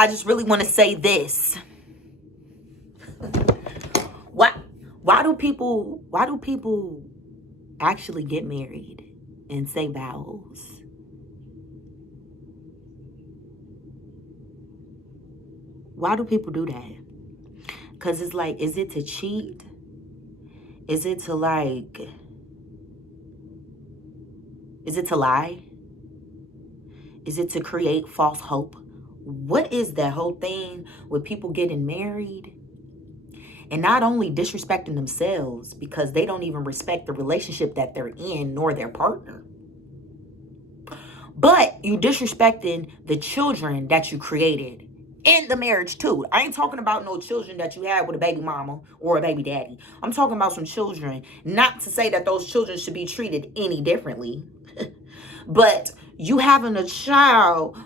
I just really want to say this. Why do people actually get married and say vows? Why do people do that? Because it's like, is it to cheat? Is it to lie? Is it to create false hope? What is that whole thing with people getting married and not only disrespecting themselves because they don't even respect the relationship that they're in nor their partner, but you disrespecting the children that you created in the marriage too? I ain't talking about no children that you had with a baby mama or a baby daddy. I'm talking about some children, not to say that those children should be treated any differently, but you having a child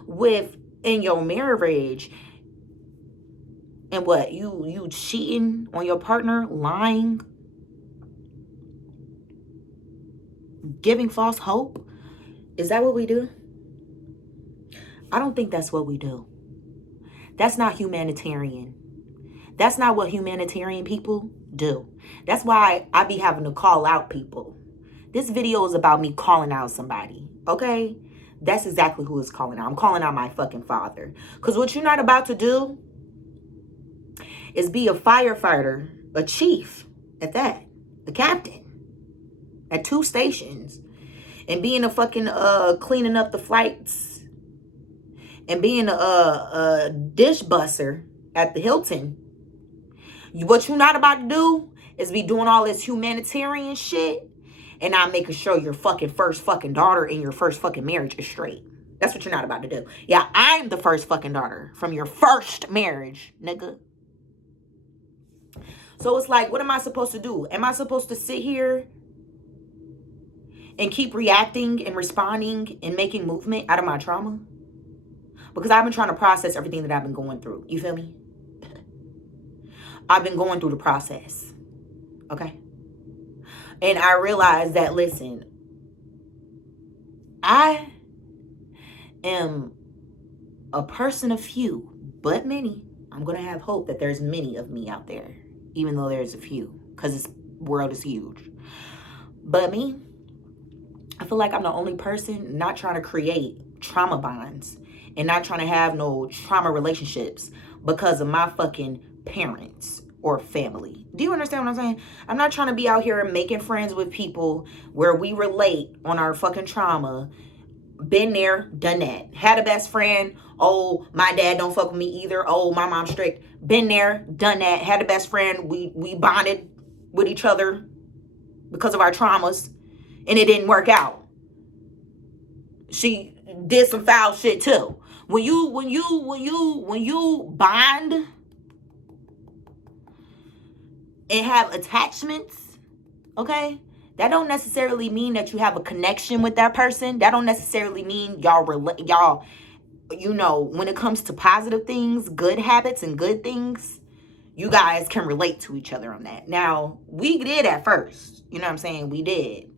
in your marriage, and what, you cheating on your partner, lying, giving false hope? Is that what we do? I don't think that's what we do. That's not humanitarian. That's not what humanitarian people do. That's why I be having to call out people. This video is about me calling out somebody, okay? That's exactly who is calling out. I'm calling out my fucking father. Because what you're not about to do is be a firefighter, a chief at that, a captain at 2 stations, and being a fucking cleaning up the flights, and being a dish busser at the Hilton. What you're not about to do is be doing all this humanitarian shit and not making sure your fucking first fucking daughter in your first fucking marriage is straight. That's what you're not about to do. Yeah, I'm the first fucking daughter from your first marriage, nigga. So it's like, what am I supposed to do? Am I supposed to sit here and keep reacting and responding and making movement out of my trauma? Because I've been trying to process everything that I've been going through. You feel me? I've been going through the process. Okay? And I realized that, listen, I am a person of few, but many. I'm going to have hope that there's many of me out there, even though there's a few, because this world is huge. But me, I feel like I'm the only person not trying to create trauma bonds and not trying to have no trauma relationships because of my fucking parents or family. Do you understand what I'm saying? I'm not trying to be out here making friends with people where we relate on our fucking trauma. Been there, done that. Had a best friend. Oh, my dad don't fuck with me either. Oh, my mom's strict. Been there, done that. Had a best friend. We bonded with each other because of our traumas, and it didn't work out. She did some foul shit too. When you bond and have attachments, okay, that don't necessarily mean that you have a connection with that person. That don't necessarily mean y'all, you know, when it comes to positive things, good habits and good things, you guys can relate to each other on that. Now, we did at first, you know what I'm saying? We did,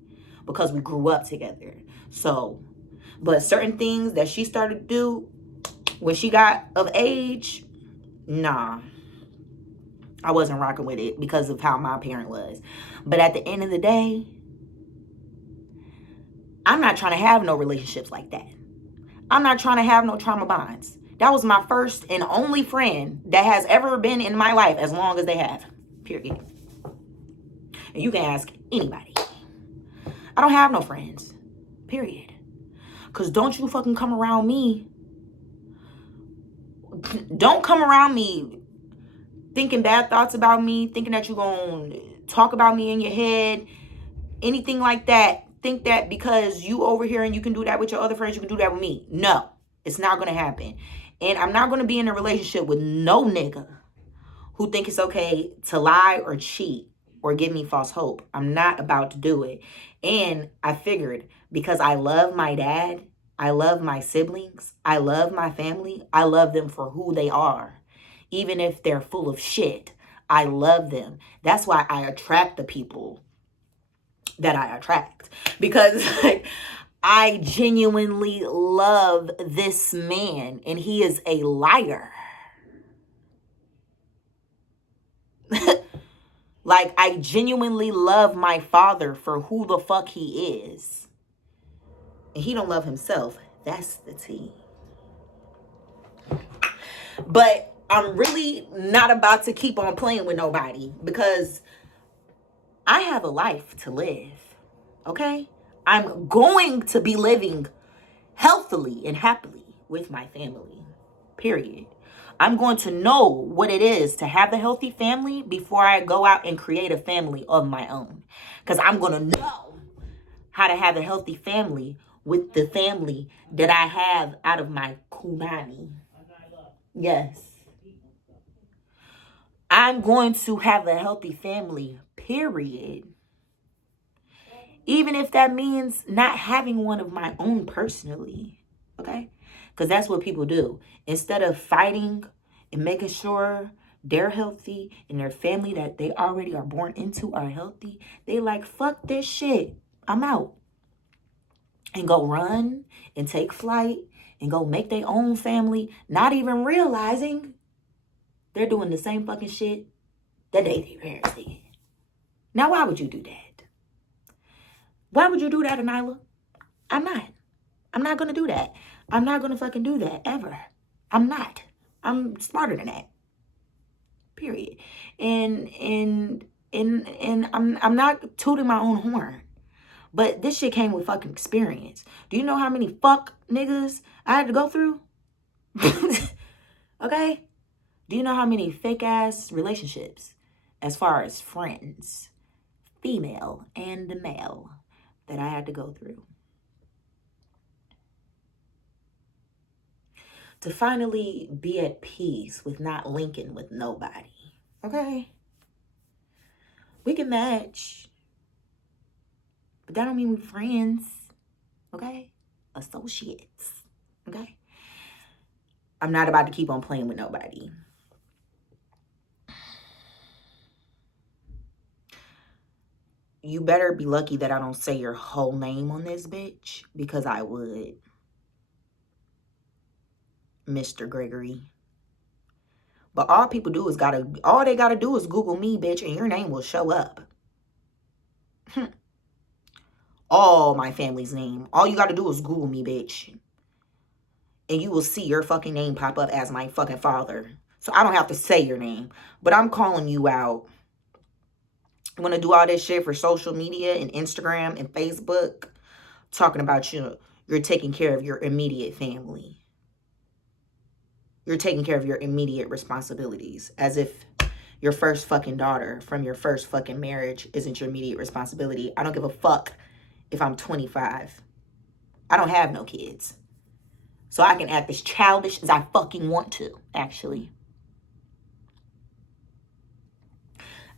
because we grew up together. So, but certain things that she started to do when she got of age, nah, I wasn't rocking with it because of how my parent was. But at the end of the day, I'm not trying to have no relationships like that. I'm not trying to have no trauma bonds. That was my first and only friend that has ever been in my life as long as they have. Period. And you can ask anybody. I don't have no friends. Period. Because don't you fucking come around me. Don't come around me thinking bad thoughts about me, thinking that you're going to talk about me in your head, anything like that. Think that because you over here and you can do that with your other friends, you can do that with me. No, it's not going to happen. And I'm not going to be in a relationship with no nigga who think it's okay to lie or cheat or give me false hope. I'm not about to do it. And I figured, because I love my dad, I love my siblings, I love my family, I love them for who they are. Even if they're full of shit, I love them. That's why I attract the people that I attract. Because like, I genuinely love this man, and he is a liar. Like, I genuinely love my father for who the fuck he is. And he don't love himself. That's the tea. But I'm really not about to keep on playing with nobody because I have a life to live. Okay? I'm going to be living healthily and happily with my family. Period. I'm going to know what it is to have a healthy family before I go out and create a family of my own. Because I'm going to know how to have a healthy family with the family that I have out of my kunani. Yes. I'm going to have a healthy family, period. Even if that means not having one of my own personally. Okay? Because that's what people do. Instead of fighting and making sure they're healthy and their family that they already are born into are healthy, they like, fuck this shit. I'm out. And go run and take flight and go make their own family, not even realizing they're doing the same fucking shit that their parents did. Now, why would you do that? Why would you do that, Ehnyla? I'm not. I'm not going to do that. I'm not going to fucking do that ever. I'm not. I'm smarter than that. Period. And I'm not tooting my own horn. But this shit came with fucking experience. Do you know how many fuck niggas I had to go through? Okay? Do you know how many fake ass relationships, as far as friends, female and male, that I had to go through? To finally be at peace with not linking with nobody. Okay? We can match. But that don't mean we're friends. Okay? Associates. Okay? I'm not about to keep on playing with nobody. You better be lucky that I don't say your whole name on this bitch, because I would. Mr. Gregory. But all people do is all they gotta do is Google me, bitch, and your name will show up. All my family's name. All you gotta do is Google me, bitch. And you will see your fucking name pop up as my fucking father. So I don't have to say your name. But I'm calling you out. I'm gonna do all this shit for social media and Instagram and Facebook. Talking about you're taking care of your immediate family. You're taking care of your immediate responsibilities. As if your first fucking daughter from your first fucking marriage isn't your immediate responsibility. I don't give a fuck if I'm 25. I don't have no kids. So I can act as childish as I fucking want to, actually.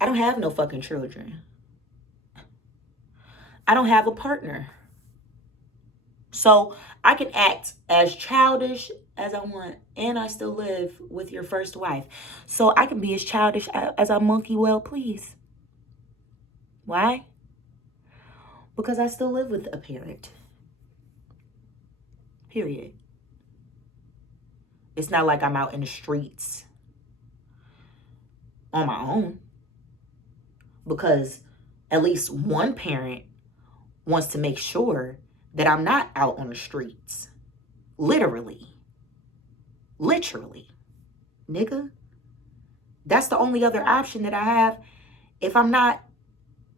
I don't have no fucking children. I don't have a partner. So I can act as childish as I want, and I still live with your first wife. So I can be as childish as I monkey well please. Why? Because I still live with a parent. Period. It's not like I'm out in the streets on my own. Because at least one parent wants to make sure that I'm not out on the streets. Literally. Nigga. That's the only other option that I have if I'm not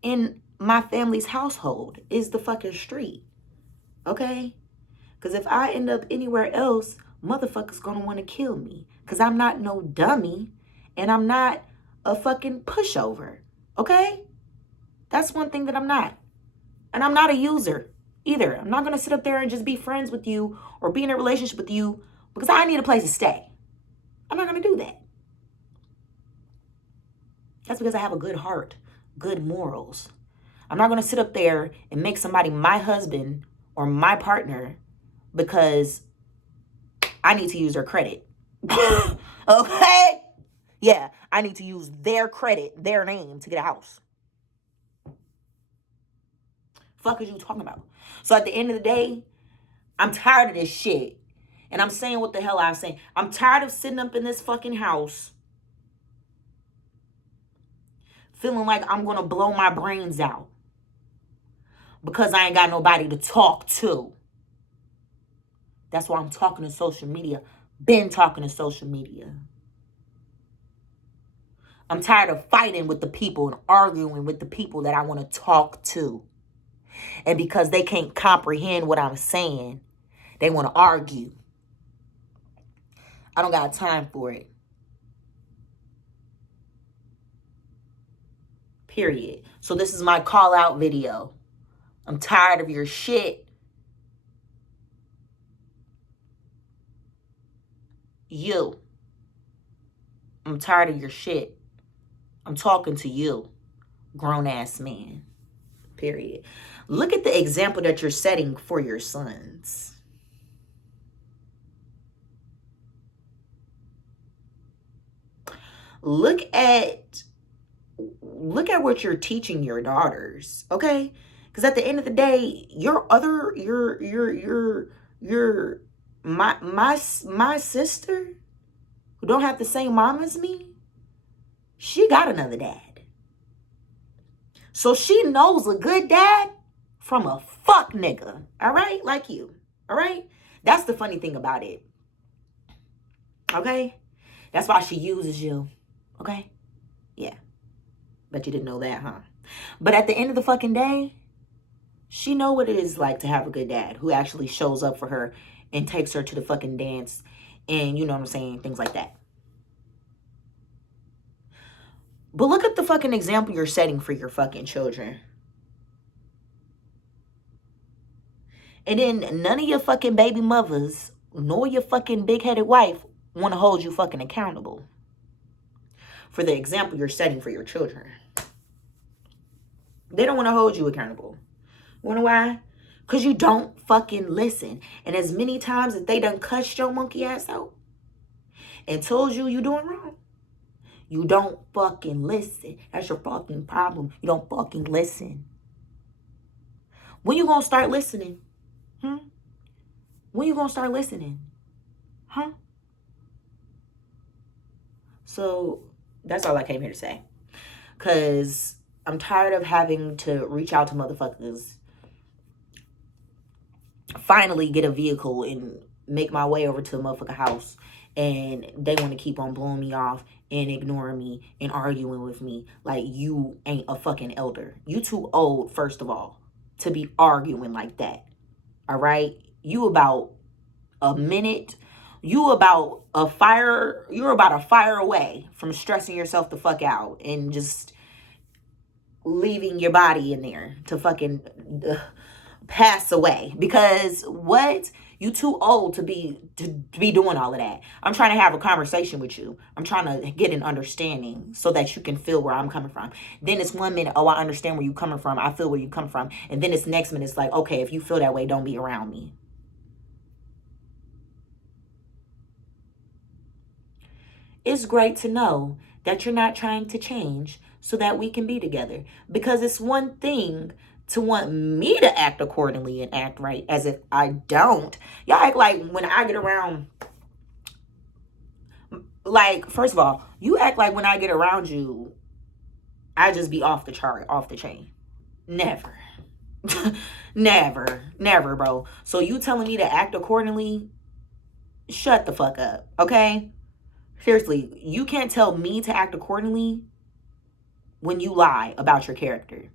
in my family's household, is the fucking street. Okay? Because if I end up anywhere else, motherfuckers gonna want to kill me. Because I'm not no dummy. And I'm not a fucking pushover. Okay? That's one thing that I'm not. And I'm not a user either. I'm not going to sit up there and just be friends with you or be in a relationship with you because I need a place to stay. I'm not going to do that. That's because I have a good heart, good morals. I'm not going to sit up there and make somebody my husband or my partner because I need to use their credit. Okay? Yeah, I need to use their credit, their name to get a house. Fuck is you talking about? So at the end of the day, I'm tired of this shit. And I'm saying what the hell I'm saying. I'm tired of sitting up in this fucking house feeling like I'm going to blow my brains out because I ain't got nobody to talk to. That's why I'm talking to social media. Been talking to social media. I'm tired of fighting with the people and arguing with the people that I want to talk to. And because they can't comprehend what I'm saying, they want to argue. I don't got time for it. Period. So this is my call out video. I'm tired of your shit. You. I'm tired of your shit. I'm talking to you, grown ass man. Period. Look at the example that you're setting for your sons. Look at what you're teaching your daughters, okay? Because at the end of the day, my sister who don't have the same mom as me, she got another dad. So she knows a good dad from a fuck nigga, all right? Like you, all right? That's the funny thing about it, okay? That's why she uses you, okay? Yeah. Bet you didn't know that, huh? But at the end of the fucking day, she know what it is like to have a good dad who actually shows up for her and takes her to the fucking dance and, you know what I'm saying, things like that. But look at the fucking example you're setting for your fucking children. And then none of your fucking baby mothers nor your fucking big-headed wife want to hold you fucking accountable for the example you're setting for your children. They don't want to hold you accountable. You know why? Because you don't fucking listen. And as many times as they done cussed your monkey ass out and told you doing wrong, you don't fucking listen. That's your fucking problem. You don't fucking listen. When you gonna start listening? When you gonna start listening? Huh? So that's all I came here to say. Because I'm tired of having to reach out to motherfuckers, finally get a vehicle and make my way over to a motherfucking house, and they want to keep on blowing me off and ignoring me and arguing with me like you ain't a fucking elder. You too old, first of all, to be arguing like that. All right? You about a minute. You're about a fire away from stressing yourself the fuck out and just leaving your body in there to fucking pass away. Because what? You too old to be doing all of that. I'm trying to have a conversation with you. I'm trying to get an understanding so that you can feel where I'm coming from. Then it's 1 minute, oh, I understand where you're coming from. I feel where you come from. And then it's next minute, it's like, okay, if you feel that way, don't be around me. It's great to know that you're not trying to change so that we can be together. Because it's one thing to want me to act accordingly and act right, as if I don't. Y'all act like when I get around, like, first of all, you act like when I get around you, I just be off the chart, off the chain. Never. Never, bro. So you telling me to act accordingly? Shut the fuck up, okay? Seriously, you can't tell me to act accordingly when you lie about your character.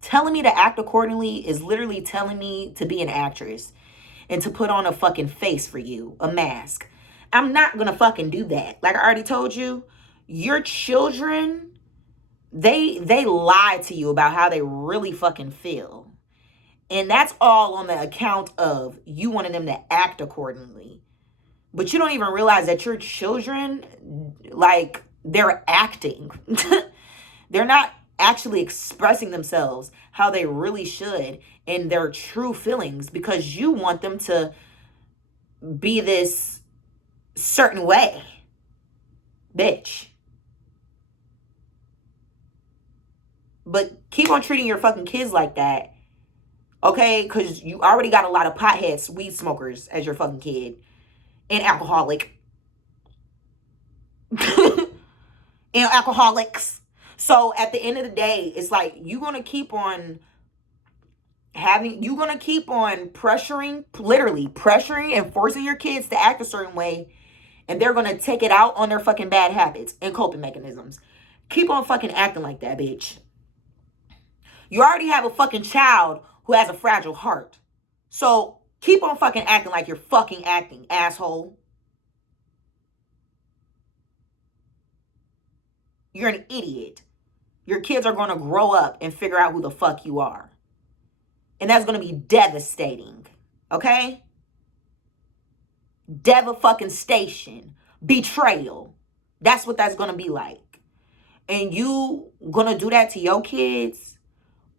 Telling me to act accordingly is literally telling me to be an actress and to put on a fucking face for you, a mask. I'm not gonna fucking do that. Like I already told you, your children, they lie to you about how they really fucking feel. And that's all on the account of you wanting them to act accordingly. But you don't even realize that your children, like, they're acting. They're not actually expressing themselves how they really should in their true feelings, because you want them to be this certain way. Bitch. But keep on treating your fucking kids like that, okay? Because you already got a lot of potheads, weed smokers as your fucking kid. And alcoholic. And alcoholics. So at the end of the day, it's like you're going to keep on pressuring, literally pressuring and forcing your kids to act a certain way. And they're going to take it out on their fucking bad habits and coping mechanisms. Keep on fucking acting like that, bitch. You already have a fucking child who has a fragile heart. So keep on fucking acting like you're fucking acting, asshole. You're an idiot. Your kids are going to grow up and figure out who the fuck you are. And that's going to be devastating. Okay? Devastation. Betrayal. That's what that's going to be like. And you going to do that to your kids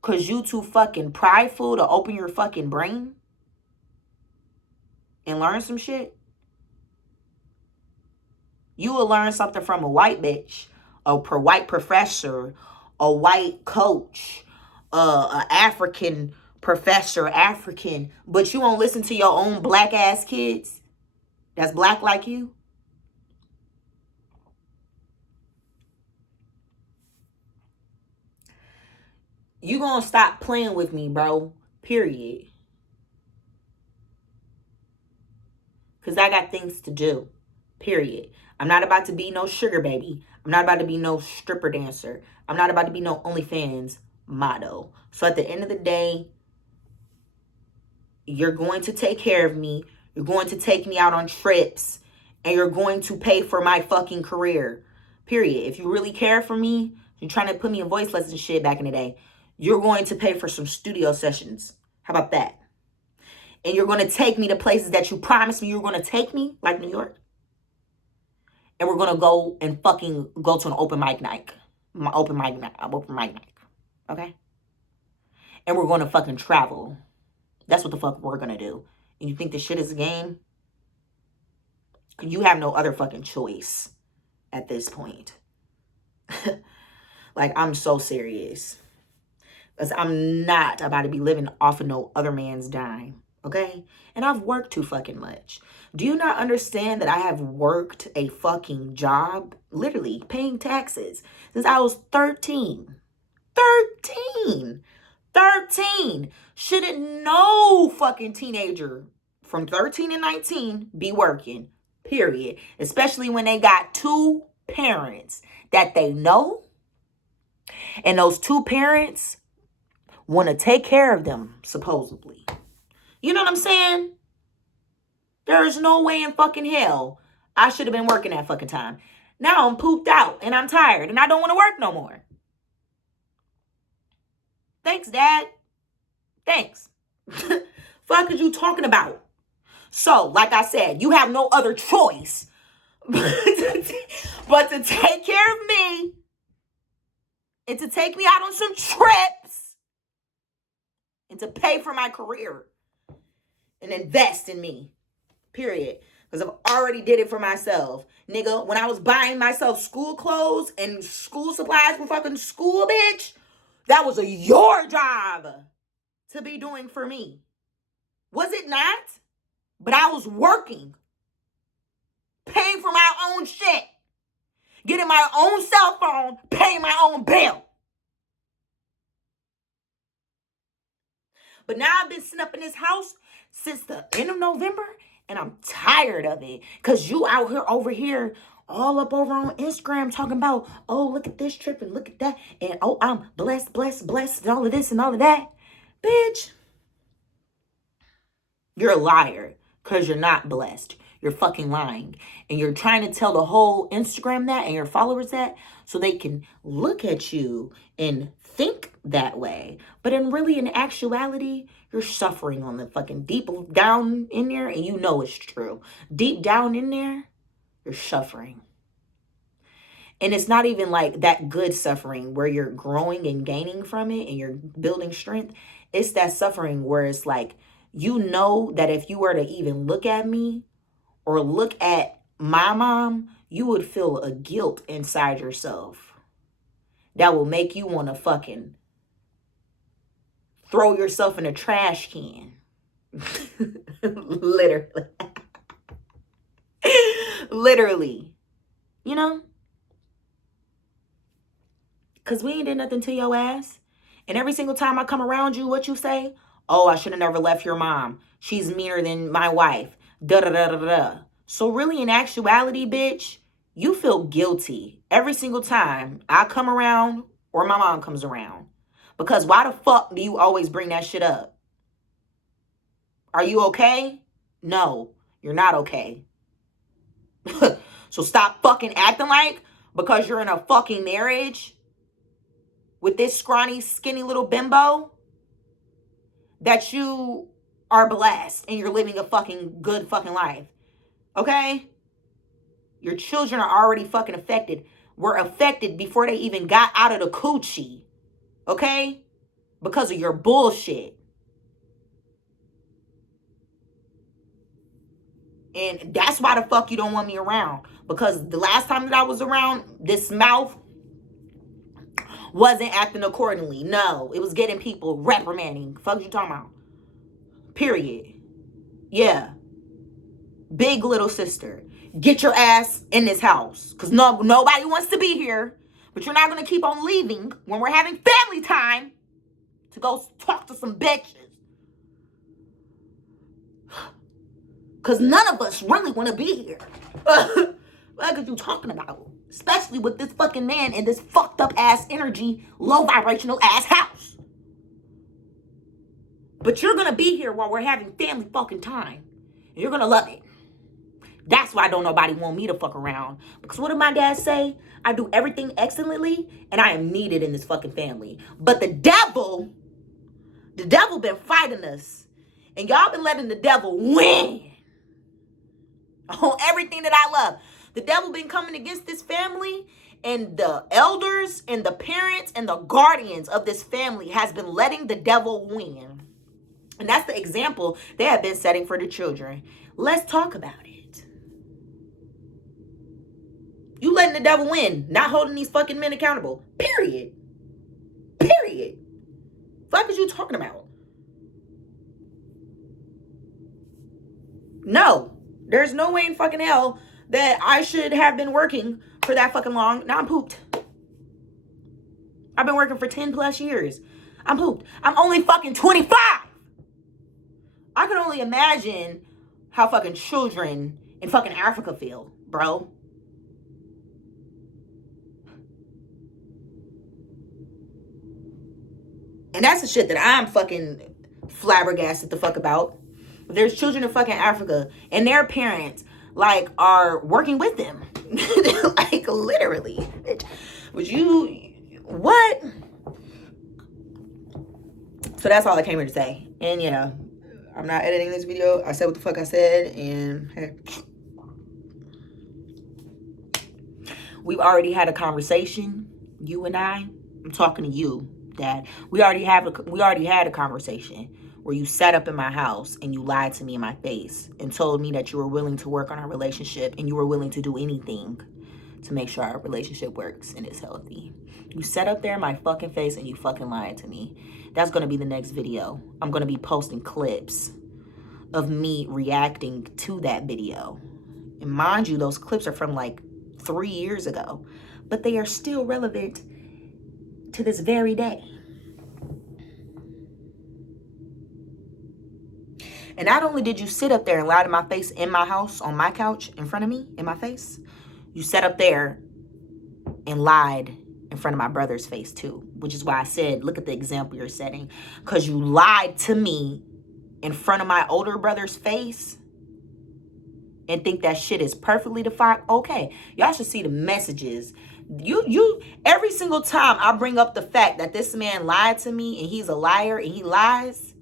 because you too fucking prideful to open your fucking brain and learn some shit? You will learn something from a white bitch, a white professor, a white coach, an African professor, African, but you won't listen to your own black ass kids that's black like you? You gonna stop playing with me, bro. Period. Because I got things to do. Period. I'm not about to be no sugar baby. I'm not about to be no stripper dancer. I'm not about to be no OnlyFans model. So at the end of the day, you're going to take care of me. You're going to take me out on trips. And you're going to pay for my fucking career. Period. If you really care for me, you're trying to put me in voice lessons shit back in the day, you're going to pay for some studio sessions. How about that? And you're going to take me to places that you promised me you were going to take me, like New York. And we're going to go and fucking go to an open mic night. Open mic night. Okay? And we're going to fucking travel. That's what the fuck we're going to do. And you think this shit is a game? You have no other fucking choice at this point. Like, I'm so serious. Because I'm not about to be living off of no other man's dime. Okay? And I've worked too fucking much. Do you not understand that I have worked a fucking job, literally paying taxes, since I was 13? 13. Shouldn't no fucking teenager from 13 and 19 be working, period. Especially when they got two parents that they know. And those two parents want to take care of them, supposedly. You know what I'm saying? There is no way in fucking hell I should have been working that fucking time. Now I'm pooped out and I'm tired and I don't want to work no more. Thanks, Dad. Thanks. Fuck is you talking about? So, like I said, you have no other choice but to take care of me and to take me out on some trips and to pay for my career and invest in me. Period. Because I've already did it for myself. Nigga, when I was buying myself school clothes and school supplies for fucking school, bitch, that was your job to be doing for me. Was it not? But I was working. Paying for my own shit. Getting my own cell phone. Paying my own bill. But now I've been sitting up in this house since the end of November. And I'm tired of it. Because you out here over here all up over on Instagram talking about, oh, look at this trip and look at that. And oh, I'm blessed, and all of this and all of that. Bitch. You're a liar. Because you're not blessed. You're fucking lying. And you're trying to tell the whole Instagram that and your followers that so they can look at you and think that way. But in actuality, you're suffering on the fucking deep down in there, and you know it's true. Deep down in there, you're suffering. And it's not even like that good suffering where you're growing and gaining from it and you're building strength. It's that suffering where it's like, you know that if you were to even look at me or look at my mom, you would feel a guilt inside yourself that will make you want to fucking throw yourself in a trash can. Literally. Literally. You know? Because we ain't did nothing to your ass. And every single time I come around you, what you say? Oh, I should have never left your mom. She's meaner than my wife. Da-da-da-da-da. So really, in actuality, bitch, you feel guilty every single time I come around or my mom comes around. Because why the fuck do you always bring that shit up? Are you okay? No, you're not okay. So stop fucking acting like because you're in a fucking marriage with this scrawny, skinny little bimbo that you are blessed and you're living a fucking good fucking life. Okay? Your children are already fucking affected. Were affected before they even got out of the coochie. Okay? Because of your bullshit. And that's why the fuck you don't want me around. Because the last time that I was around, this mouth wasn't acting accordingly. No, it was getting people reprimanding. Fuck you talking about? Period. Yeah. Big little sister. Get your ass in this house. Because nobody wants to be here. But you're not going to keep on leaving when we're having family time to go talk to some bitches. Because none of us really want to be here. What are you talking about? Especially with this fucking man in this fucked up ass energy, low vibrational ass house. But you're going to be here while we're having family fucking time. And you're going to love it. That's why don't nobody want me to fuck around. Because what did my dad say? I do everything excellently and I am needed in this fucking family. But the devil been fighting us. And y'all been letting the devil win. On everything that I love. The devil been coming against this family, and the elders and the parents and the guardians of this family has been letting the devil win. And that's the example they have been setting for the children. Let's talk about it. You letting the devil win, not holding these fucking men accountable. Period. Period. Fuck is you talking about? No. There's no way in fucking hell that I should have been working for that fucking long. Now I'm pooped. I've been working for 10 plus years. I'm pooped. I'm only fucking 25. I can only imagine how fucking children in fucking Africa feel, bro. And that's the shit that I'm fucking flabbergasted the fuck about. There's children in fucking Africa and their parents like are working with them. Like literally. Would you what? So that's all I came here to say. And yeah, I'm not editing this video. I said what the fuck I said, and hey. We've already had a conversation, you and I. I'm talking to you, Dad. We already had a conversation where you sat up in my house and you lied to me in my face and told me that you were willing to work on our relationship and you were willing to do anything to make sure our relationship works and is healthy. You sat up there in my fucking face and you fucking lied to me. That's going to be the next video. I'm going to be posting clips of me reacting to that video. And mind you, those clips are from like 3 years ago, but they are still relevant to this very day. And not only did you sit up there and lie to my face in my house, on my couch, in front of me, in my face, you sat up there and lied in front of my brother's face too, which is why I said, look at the example you're setting, because you lied to me in front of my older brother's face and think that shit is perfectly defined. Okay, y'all should see the messages. You every single time I bring up the fact that this man lied to me and he's a liar and he lies,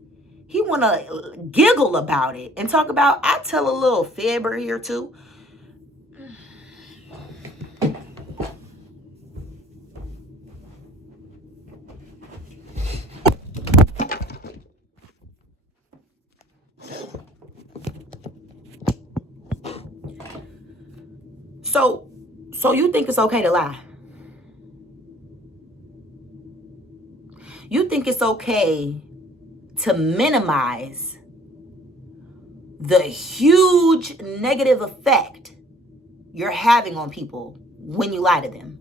he want to giggle about it and talk about, I tell a little fibber here too. So you think it's okay to lie? You think it's okay to minimize the huge negative effect you're having on people when you lie to them?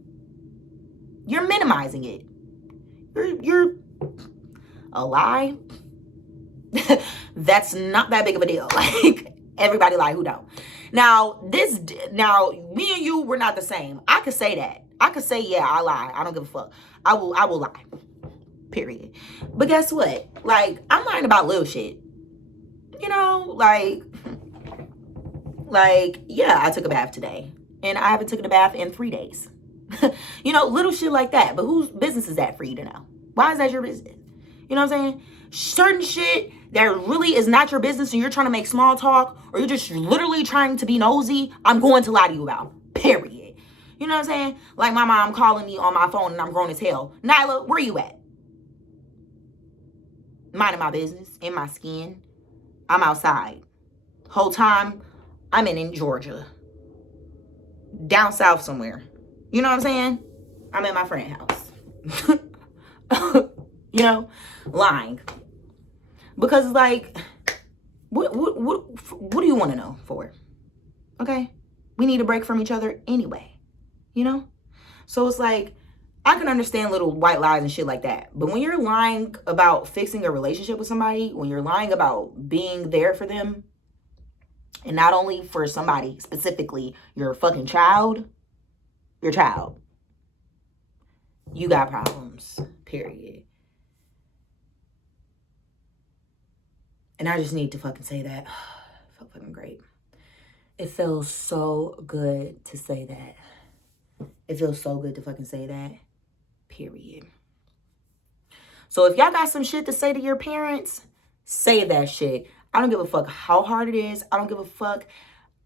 You're minimizing it. You're a lie. That's not that big of a deal. Like, everybody lie who don't. Now, me and you, we're not the same. I could say that. I could say, yeah, I lie. I don't give a fuck. I will lie. Period. But guess what? Like, I'm lying about little shit. You know, like, yeah, I took a bath today. And I haven't taken a bath in 3 days. You know, little shit like that. But whose business is that for you to know? Why is that your business? You know what I'm saying? Certain shit that really is not your business and you're trying to make small talk or you're just literally trying to be nosy, I'm going to lie to you about. Period. You know what I'm saying? Like my mom calling me on my phone and I'm grown as hell. Nyla, where you at? Minding my business, in my skin. I'm outside. Whole time, I'm in Georgia. Down south somewhere. You know what I'm saying? I'm at my friend's house. You know? Lying. Because it's like, what do you want to know for? Okay? We need a break from each other anyway. You know? So it's like, I can understand little white lies and shit like that. But when you're lying about fixing a relationship with somebody, when you're lying about being there for them, and not only for somebody specifically, your fucking child, you got problems. Period. And I just need to fucking say that. It felt fucking great. It feels so good to say that. It feels so good to fucking say that. Period. So if y'all got some shit to say to your parents, say that shit. I don't give a fuck how hard it is. I don't give a fuck.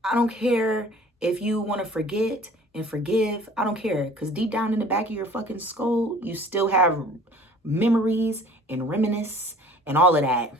I don't care if you want to forget and forgive. I don't care. Because deep down in the back of your fucking skull, you still have memories and reminisce and all of that.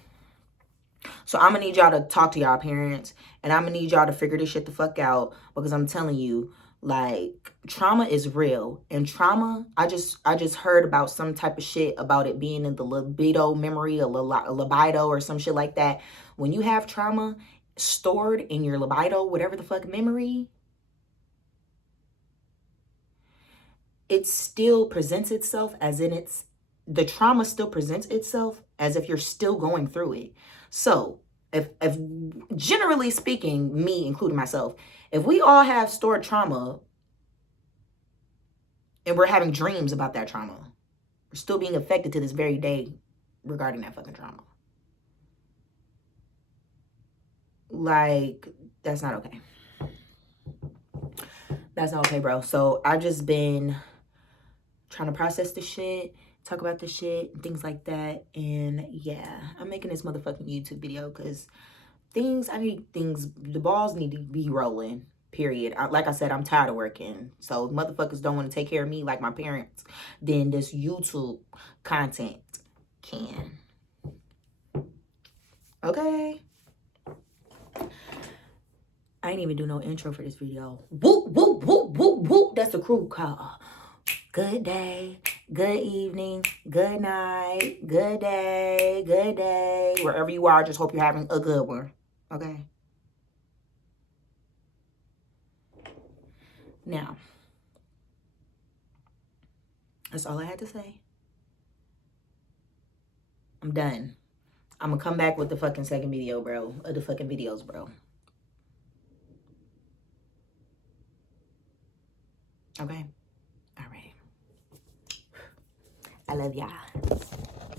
So I'm going to need y'all to talk to y'all parents. And I'm going to need y'all to figure this shit the fuck out. Because I'm telling you, like, trauma is real. And trauma, I just heard about some type of shit about it being in the libido memory, a libido or some shit like that. When you have trauma stored in your libido, whatever the fuck memory, it still presents itself as in the trauma still presents itself as if you're still going through it. So if generally speaking, me including myself, if we all have stored trauma and we're having dreams about that trauma, we're still being affected to this very day regarding that fucking trauma. Like, that's not okay. That's not okay, bro. So I've just been trying to process the shit, talk about the shit, and things like that. And yeah, I'm making this motherfucking YouTube video because the balls need to be rolling, period. Like I said, I'm tired of working. So if motherfuckers don't want to take care of me like my parents, then this YouTube content can. Okay? I ain't even do no intro for this video. Whoop, whoop, whoop, whoop, whoop. That's the crew call. Good day, good evening, good night, good day. Wherever you are, I just hope you're having a good one. Okay? Now, that's all I had to say. I'm done. I'm gonna come back with the fucking second video, bro. Or the fucking videos, bro. Okay? All right. I love y'all.